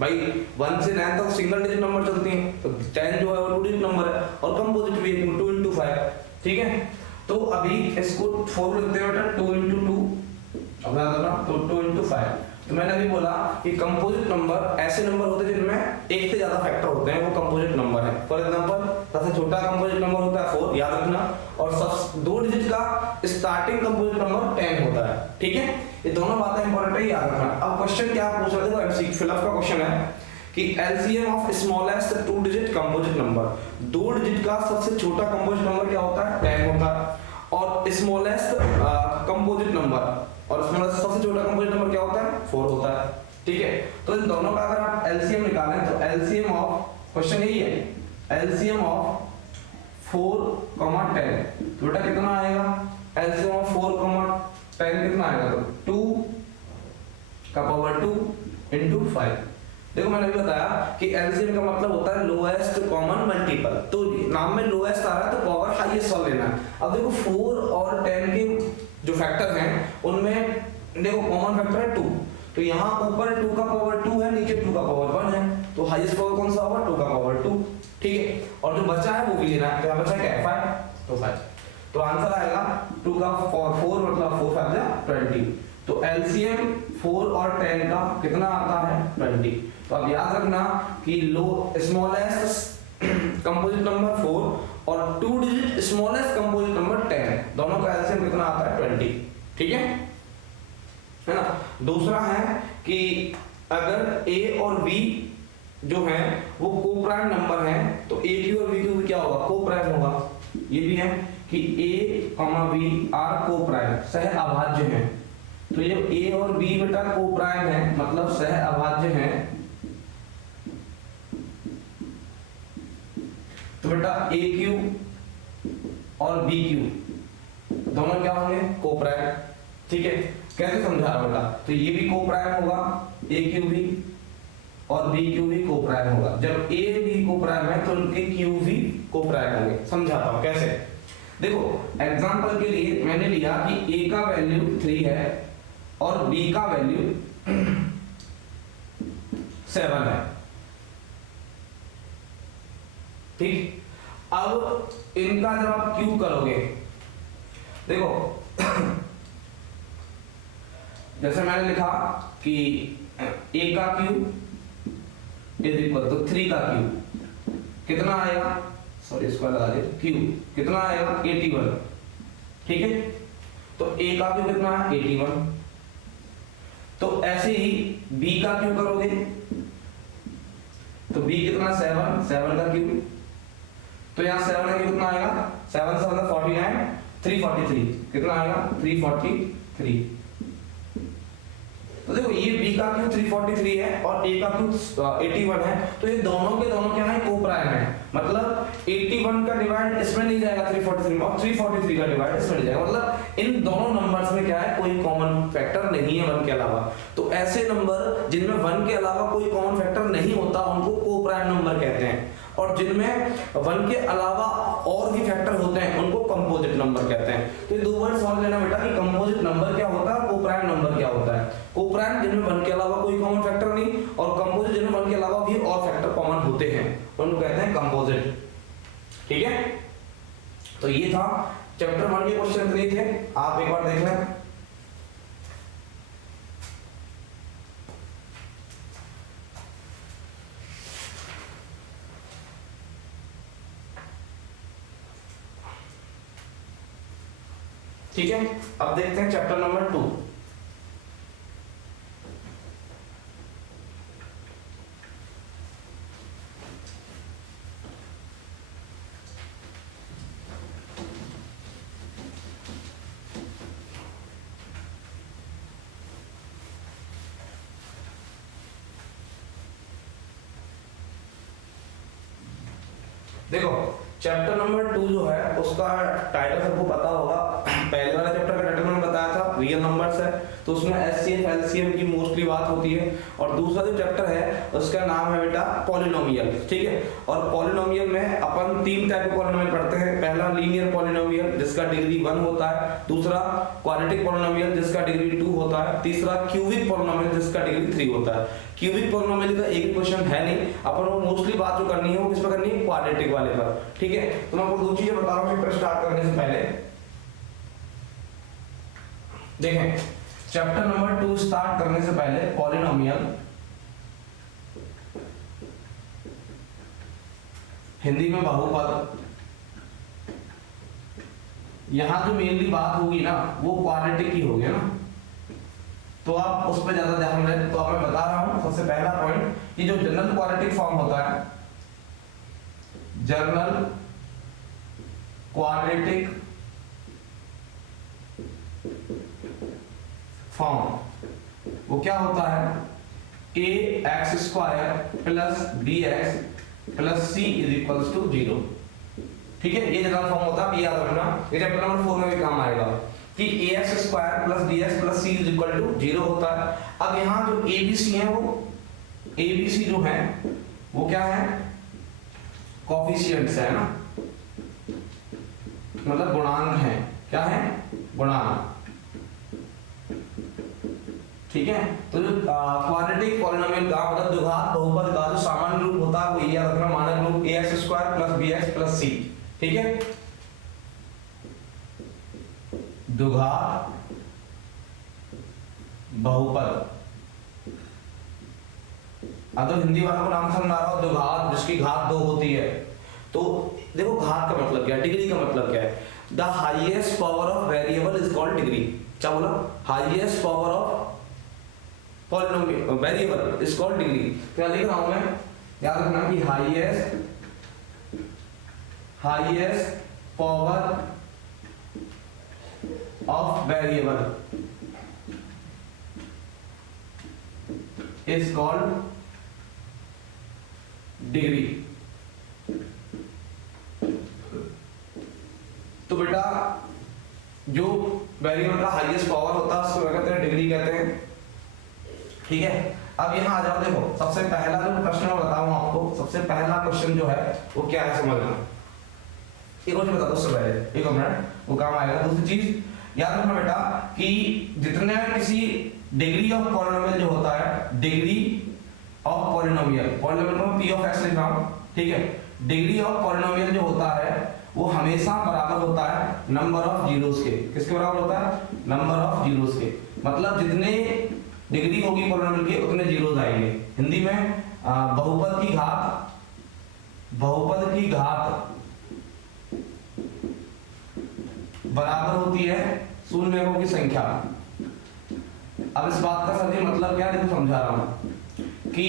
भाई 1 से 9 तक सिंगल डिजिट नंबर चलती हैं, तो 10 जो है वो 2 डिजिट नंबर है और कंपोजिट भी 2 into 5। ठीक है, तो अभी इसको 4 लिखते हैं बेटा 2 into 2, अब याद रखना, तो 2 into 5, तो मैंने अभी बोला कि कंपोजिट नंबर ऐसे नंबर होते हैं जिनमें एक से ज्यादा फैक्टर होते हैं, वो कंपोजिट नंबर है। फॉर एग्जांपल सबसे छोटा कंपोजिट नंबर होता है 4, याद रखना, और सब 2 डिजिट का स्टार्टिंग कंपोजिट नंबर 10 होता है। ठीक है, ये दोनों बातें इंपॉर्टेंट है, याद रखना। अब क्वेश्चन क्या पूछ रहे थे, वो एमसीक्यू फिलअप का क्वेश्चन है कि LCM of smallest 2 digit composite number, 2 digit का सबसे छोटा कंपोजिट नंबर क्या होता है, 10 होता है, और स्मॉलेस्ट कंपोजिट नंबर और स्मॉलेस्ट सबसे छोटा कंपोजिट नंबर क्या होता है, 4 होता है। ठीक है, तो इन दोनों का अगर आप एलसीएम निकालें तो एलसीएम ऑफ, क्वेश्चन यही है, एलसीएम ऑफ 4, 10, तो बेटा कितना आएगा, एलसीएम ऑफ 4, 10 कितना आएगा, तो 2 का पावर 2 into 5। देखो मैंने भी बताया कि एलसीएम का मतलब होता है लोएस्ट कॉमन मल्टीपल, तो नाम में लोएस्ट आ रहा है तो पावर हाईएस्ट वाला लेना है। अब देखो 4 और 10 के जो फैक्टर हैं उनमें देखो कॉमन फैक्टर है 2, तो यहाँ ऊपर 2 का पावर 2 है, नीचे 2 का पावर 1 है, तो हाईएस्ट पावर कौन सा होगा, 2 का पावर 2। ठीक है, और जो बचा है वो भी लेना है, क्या बचा है, क्या 5, तो 5, तो आंसर आएगा 2 का 4 मतलब 4 5 जा 20, तो एलसीएम 4 और 10 का कितना आता है, 20। तो अब याद रखना कि लो स्मॉलेस्ट कंपोजिट नंबर 4 और 2 डिजिट स्मॉलेस्ट कंपोजिट नंबर 10, दोनों का एलसीएम कितना आता है, 20। ठीक है ना। दूसरा है कि अगर ए और बी जो है वो कोप्राइम नंबर है तो ए क्यू और बी क्यू क्या होगा, कोप्राइम होगा। ये भी है कि ए बी आर कोप्राइम, सह अभाज्य है, तो ये ए और बी बेटा कोप्राइम है मतलब सह अभाज्य है, तो बेटा ए क्यू और बी क्यू दोनों क्या होंगे, कोप्राइम। ठीक है, कैसे समझा रहा बेटा, तो ये भी कोप्राइम होगा, ए क्यू भी, और बी क्यू भी कोप्राइम होगा। जब ए बी कोप्राइम है तो उनके क्यू भी कोप्राइम होंगे। समझाता हूं कैसे, देखो एग्जांपल के लिए मैंने लिया कि ए का वैल्यू 3 है और बी का वैल्यू 7 है। ठीक, अब इनका जब आप क्यू करोगे, देखो जैसे मैंने लिखा कि ए का क्यू इज इक्वल टू 3 का क्यू कितना आएगा, सॉरी इसको लगा दे, क्यू कितना आएगा 81। ठीक है, तो ए का क्यू कितना है 81, तो ऐसे ही बी का क्यू करोगे तो बी कितना 7 का क्यू, तो यहाँ 7 का क्यू कितना आएगा, 7 7 49, 343 कितना आएगा 343। तो देखो ये बी का क्यू 343 है और ए का क्यू 81 है, तो ये दोनों के दोनों क्या है, कोप्राइम है, मतलब 81 का डिवाइड इसमें नहीं जाएगा 343 में, और 343 का डिवाइड इसमें नहीं जाएगा, मतलब इन दोनों नंबर्स में क्या है, कोई कॉमन फैक्टर नहीं है 1 के अलावा। तो ऐसे नंबर जिनमें 1 के अलावा कोई कॉमन फैक्टर नहीं होता उनको कोप्राइम नंबर कहते हैं, और जिनमें 1 के अलावा और भी फैक्टर होते हैं उनको कंपोजिट नंबर कहते हैं। तो ये दो वर्ड समझ लेना बेटा कि कंपोजिट नंबर क्या होता है, कोप्राइम नंबर क्या होता है। कोप्राइम जिनमें 1 के अलावा कोई कॉमन फैक्टर नहीं, और कंपोजिट जिनमें 1 के अलावा भी और फैक्टर कॉमन होते हैं उनको कहते हैं कंपोजिट। ठीक है, तो ये था चैप्टर 1 के क्वेश्चन इतने थे, आप एक बार देख लें। ठीक है, अब देखते हैं चैप्टर नंबर 2। देखो चैप्टर नंबर 2 जो है उसका टाइटल सबको पता होगा। पहले वाला चैप्टर का टाइटल मैंने बताया था रियल नंबर्स है, तो उसमें एचसीएफ एलसीएम की मोस्टली बात होती है, और दूसरा जो चैप्टर है उसका नाम है बेटा पॉलिनोमियल। ठीक है, और पॉलिनोमियल में अपन 3 टाइप के पॉलिनोमियल पढ़ते हैं। पहला लीनियर पॉलिनोमियल जिसका डिग्री 1 होता है, दूसरा क्वाड्रेटिक पॉलिनोमियल जिसका डिग्री 2 होता है, तीसरा क्यूबिक पॉलिनोमियल जिसका डिग्री 3 होता है। क्यूबिक पॉलिनोमियल का एक क्वेश्चन है नहीं, अपन को मोस्टली बात जो करनी है वो किस पर करनी है, क्वाड्रेटिक वाले पर। ठीक है, तो मैं आपको 2 चीजें बता रहा हूं चैप्टर स्टार्ट करने से पहले। देखें चैप्टर नंबर 2 स्टार्ट करने से पहले पॉलिनोमियल हिंदी में बहुपद, यहां जो मेनली बात होगी ना वो क्वाड्रेटिक की होगी ना, तो आप उस पर ज्यादा ध्यान दें। तो अब मैं बता रहा हूं सबसे पहला पॉइंट कि जो जनरल क्वाड्रेटिक फॉर्म होता है, जनरल क्वाड्रेटिक फॉर्म वो क्या होता है, A x square plus B x plus C is equals to 0। ठीक है, ये जनरल फॉर्म होता है, याद रखना, ये चैप्टर नंबर 4 में भी काम आएगा कि A x square plus B x plus C is equal to 0 होता है। अब यहाँ जो ए बी सी है, वो ए बी सी जो है वो क्या है, कोफिशिएंट्स है ना, मतलब गुणांक है। क्या है, गुणांक। ठीक है, तो जो क्वाड्रेटिक पॉलिनोमियल का मतलब द्विघात बहुपद का जो सामान्य रूप होता है वो ये याद रखना, मानक रूप A x square plus B x plus C. ठीक है, द्विघात बहुपद। अगर हिंदी वालों को नाम समझ आ रहा हो, द्विघात जिसकी घात 2 होती है, तो देखो घात का मतलब क्या है, डिग्री का मतलब क्या है। The highest power of variable is called degree. क्या बोला, highest power of polynomial variable is called degree. क्या लिख रहा हूं मैं, याद रखना कि highest power of variable is called degree. तो बेटा जो वेरिएबल का हाईएस्ट पावर होता है उसको कहते हैं डिग्री कहते हैं। ठीक है, अब यहां आ जाओ, देखो सबसे पहला जो प्रश्न मैं बताऊं आपको, सबसे पहला क्वेश्चन जो है वो क्या है समझना। एक और बता दो उससे पहले, एक मिनट, वो काम आएगा। दूसरी चीज याद रखना बेटा कि जितने किसी डिग्री ऑफ पॉलिनोमियल जो होता है, डिग्री ऑफ पॉलिनोमियल, पॉलिनोमियल को पी ऑफ एक्स लिख रहा हूं। ठीक है, डिग्री ऑफ पॉलिनोमियल जो होता है वो हमेशा बराबर होता है नंबर ऑफ जीरोस के। किसके बराबर होता है, नंबर ऑफ जीरोस के। मतलब जितने डिग्री होगी पॉलिनोमियल की उतने जीरोस आएंगे। हिंदी में बहुपद की घात बराबर होती है शून्यों की संख्या। अब इस बात का सर मतलब क्या है, देखो समझा रहा हूं कि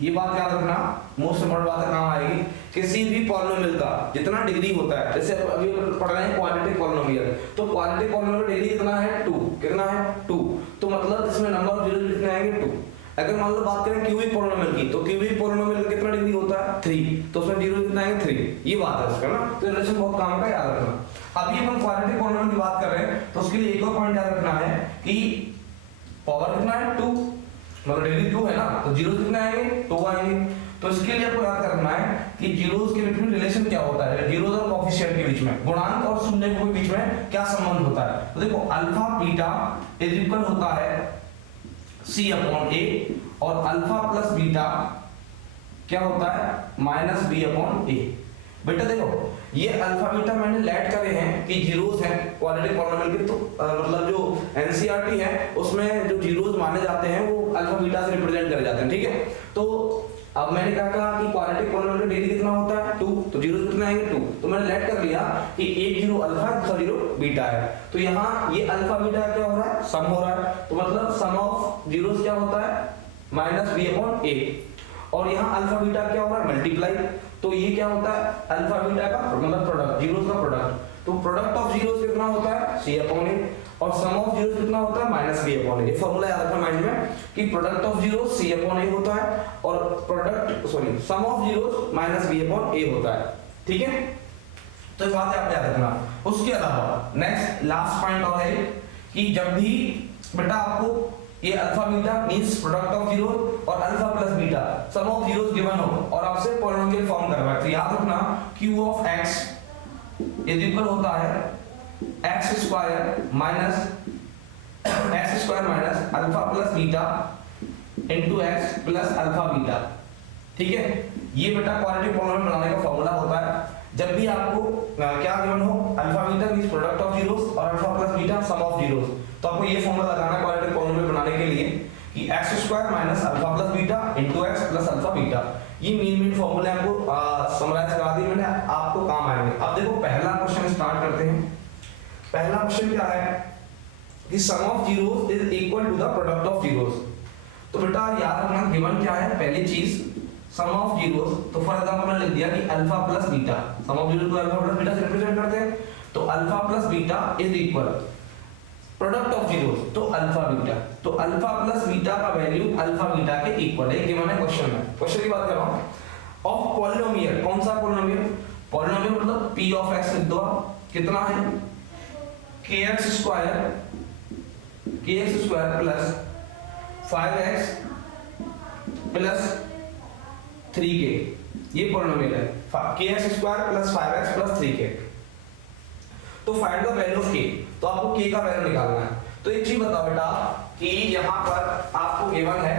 ये बात याद रखना, मोस्ट इंपोर्टेंट बात है, काम आएगी। किसी भी पॉलिनोमियल का जितना डिग्री होता है, जैसे अभी पढ़ रहे हैं क्वाड्रेटिक पॉलिनोमियल, तो क्वाड्रेटिक पॉलिनोमियल डिग्री कितना है, 2। कितना है, 2। तो मतलब इसमें नंबर ऑफ जीरोस कितने आएंगे, 2। अगर मान लो बात करें क्यूबिक पॉलिनोमियल की, तो क्यूबिक पॉलिनोमियल का कितना डिग्री होता है, 3। तो उसमें जीरो कितना आएंगे, 3। ये बात है उसका ना, तो रिलेशन बहुत काम का, याद रखना। अभी हम क्वाड्रेटिक पॉलिनोमियल की बात कर रहे हैं, तो उसके लिए एक और पॉइंट याद रखना है कि पावर कितना है, 2, मतलब डिग्री 2 है ना, तो जीरो कितने आएंगे, 2 आएंगे। तो इसके लिए आपको याद करना है कि जीरोस के बीच में रिलेशन क्या होता है, जीरोस और कोएफिशिएंट के बीच में, गुणांक और शून्य के बीच में क्या संबंध होता है। तो देखो अल्फा बीटा इज इक्वल होता है c अपॉन a, और अल्फा प्लस बीटा क्या होता है, माइनस b अपॉन a। बेटा देखो ये अल्फा बीटा मैंने लेट करे हैं कि जीरोस हैं क्वाड्रेटिक पॉलिनोमियल के, तो मतलब जो एनसीईआरटी है उसमें जो जीरोस माने जाते हैं वो अल्फा बीटा से रिप्रेजेंट करे जाते हैं। ठीक है, तो अब मैंने क्या कहा कि क्वाड्रेटिक पॉलिनोमियल का डिग्री कितना होता है, 2। तो जीरोस कितने आएंगे, 2। तो मैंने लेट कर लिया कि एक जीरो अल्फा, दूसरा जीरो बीटा है। तो यहाँ ये अल्फा बीटा क्या हो रहा है, सम हो रहा है। तो मतलब सम ऑफ जीरोस क्या होता है, माइनस b अपॉन a, और यहाँ अल्फा बीटा क्या हो रहा है, मल्टीप्लाई। तो ये क्या होता है, अल्फा बीटा का मतलब प्रोडक्ट, जीरोस का प्रोडक्ट। तो प्रोडक्ट ऑफ जीरोस कितना होता है, c अपॉन a, और सम ऑफ जीरोस कितना होता है, माइनस b अपॉन a। ये फार्मूला याद रखना माइंड में कि product of zeros c upon a होता है, और sum of zeros minus b upon a होता है। ठीक है, तो ये बात आप याद रखना। उसके अलावा नेक्स्ट लास्ट पॉइंट और है कि जब भी बेटा आपको ये alpha beta means product of zero और alpha plus beta sum of zeros given हो और आपसे पॉलिनोमियल फॉर्म करवाए, तो याद रखना q of x is equal होता है x square minus alpha plus beta into x plus alpha beta. ठीक है, ये बेटा क्वाड्रेटिक पॉलिनोमियल बनाने का फॉर्मूला होता है। जब भी आपको क्या गिवन हो, alpha beta means product of zeros और alpha plus beta sum of zeros, तो आपको ये फॉर्मूला लगाना है क्वाड्रेटिक पॉलिनोमियल बनाने के लिए कि x square minus alpha plus beta into x plus alpha beta. ये मेन फॉर्मूले आपको समराइज करा दिए मैंने, आपको काम आएंगे। अब देखो पहला क्वेश्चन स्टार्ट करते हैं। पहला क्वेश्चन क्या है कि sum of zeros is equal to the product of zeros. तो बेटा याद रखना गिवन क्या है, पहली चीज सम ऑफ जीरोस, तो फॉर एग्जांपल मैंने लिख दिया कि alpha plus beta, sum of zeros को अल्फा प्लस बीटा से रिप्रेजेंट करते हैं, तो alpha plus beta is equal product of zeros तो अल्फा बीटा, तो अल्फा प्लस बीटा का वैल्यू अल्फा बीटा के इक्वल है, गिवन है क्वेश्चन में। क्वेश्चन की बात कर रहा हूं ऑफ पॉलिनोमियल, कौन सा पॉलिनोमियल, पॉलिनोमियल मतलब p ऑफ x लिख दो, कितना है kx square plus 5x plus 3k, ये पॉलिनोमियल है kx square plus 5x plus 3k। तो find the value of k, तो आपको k का वैल्यू निकालना है। तो एक चीज बताओ बेटा कि यहां पर आपको गिवन है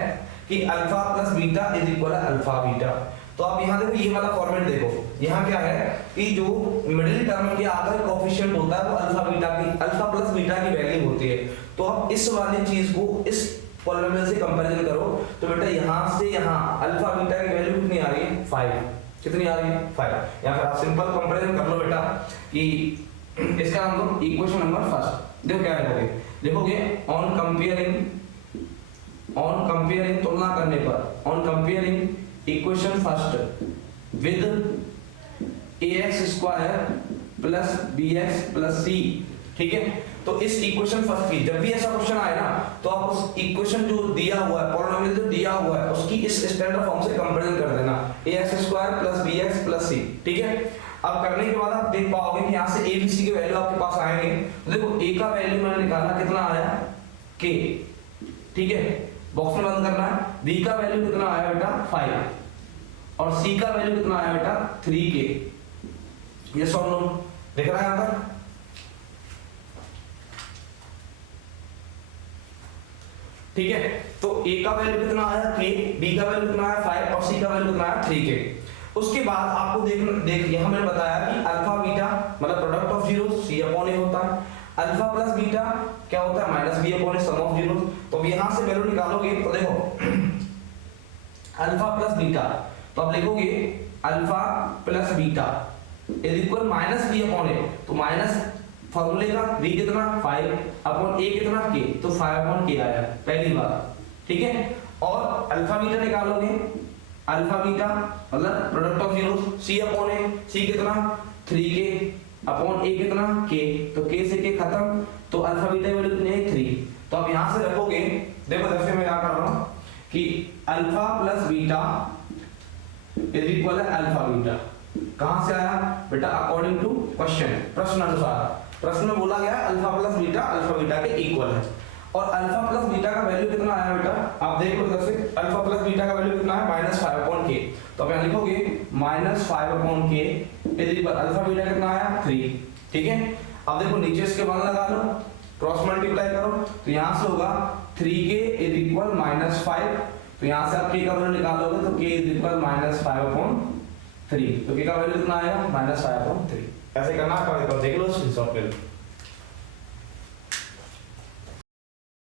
कि alpha plus beta is equal है अल्फा बीटा, तो आप यहां देखो ये वाला फॉर्मेट देखो, यहां क्या है कि जो मिडिल टर्म के आगे कोएफिशिएंट होता है वो अल्फा बीटा की, अल्फा प्लस बीटा की वैल्यू होती है। तो आप इस वाली चीज को इस पॉलिनोमियल से कंपैरिजन करो, तो बेटा यहां से यहां अल्फा बीटा की वैल्यू कितनी आ रही है 5, कितनी आ रही है 5। या फिर आप सिंपल कंपैरिजन कर लो बेटा कि इसका नाम लो इक्वेशन नंबर फर्स्ट। देखो क्या लिखोगे ऑन कंपेयरिंग तुलना करने पर, on comparing equation first with ax square plus bx plus c, ठीक है। तो इस इक्वेशन फर्स्ट की जब भी ऐसा क्वेश्चन आए ना, तो आप उस इक्वेशन जो दिया हुआ है, पॉलिनोमियल जो दिया हुआ है, उसकी इस स्टैंडर्ड फॉर्म से कंपैरिजन कर देना, ax square plus bx plus c, ठीक है। अब करने के बाद आप देख पाओगे कि यहाँ से a b c के वैल्यू आपके पास आएंगे। तो देखो a का वैल्यू मैंने निकाला, कितना आया k, ठीक है, बॉक्स में बंद करना है। b का वैल्यू कितना आया बेटा 5 और c का वैल्यू कितना आया बेटा 3k। ये सब नो देख रहा है यहाँ पर, ठीक है। तो a का वैल्यू कितना आया k, b का वैल्यू कितना आया 5 और c का वैल्यू कितना आया 3k। उसके बाद आपको देख यहां मैंने बताया कि अल्फा बीटा मतलब product of zeros c upon a होता है, अल्फा प्लस बीटा क्या होता है minus b upon a sum of zeros. तो अब यहां से वैल्यू निकालोगे तो देखो अल्फा प्लस बीटा, तो आप लिखोगे alpha plus beta is equal minus b upon a, तो माइनस फॉर्मूले का b कितना 5 अपॉन a कितना k, तो 5 अपॉन k आया पहली बार, ठीक है। और अल्फा बीटा निकालोगे, अल्फा बीटा मतलब product of zeros c upon a, c कितना 3k अपॉन a कितना k, तो k से k खत्म, तो अल्फा बीटा की वैल्यू कितनी है 3। तो आप यहां से रखोगे, देखो जैसे मैं क्या कर रहा हूं कि alpha plus beta is equal है अल्फा बीटा, कहां से आया बेटा अकॉर्डिंग टू क्वेश्चन, प्रश्न अनुसार। प्रश्न में बोला गया alpha plus beta alpha beta के इक्वल है, और अल्फा प्लस बीटा का वैल्यू कितना आया बेटा, आप देख लो जैसे अल्फा प्लस बीटा का वैल्यू कितना है -5 अपॉन k, तो आप यहां लिखोगे -5 upon k is equal alpha beta कितना आया 3, ठीक है। अब देखो नीचे इसके मान लगा लो, क्रॉस मल्टीप्लाई करो, तो यहां से होगा 3k इज इक्वल -5, तो यहां से आप k का वैल्यू निकालोगे तो k इज इक्वल -5 अपॉन 3, तो k का वैल्यू कितना आएगा -5 अपॉन 3। ऐसे करना, देख लो सॉल्व कर।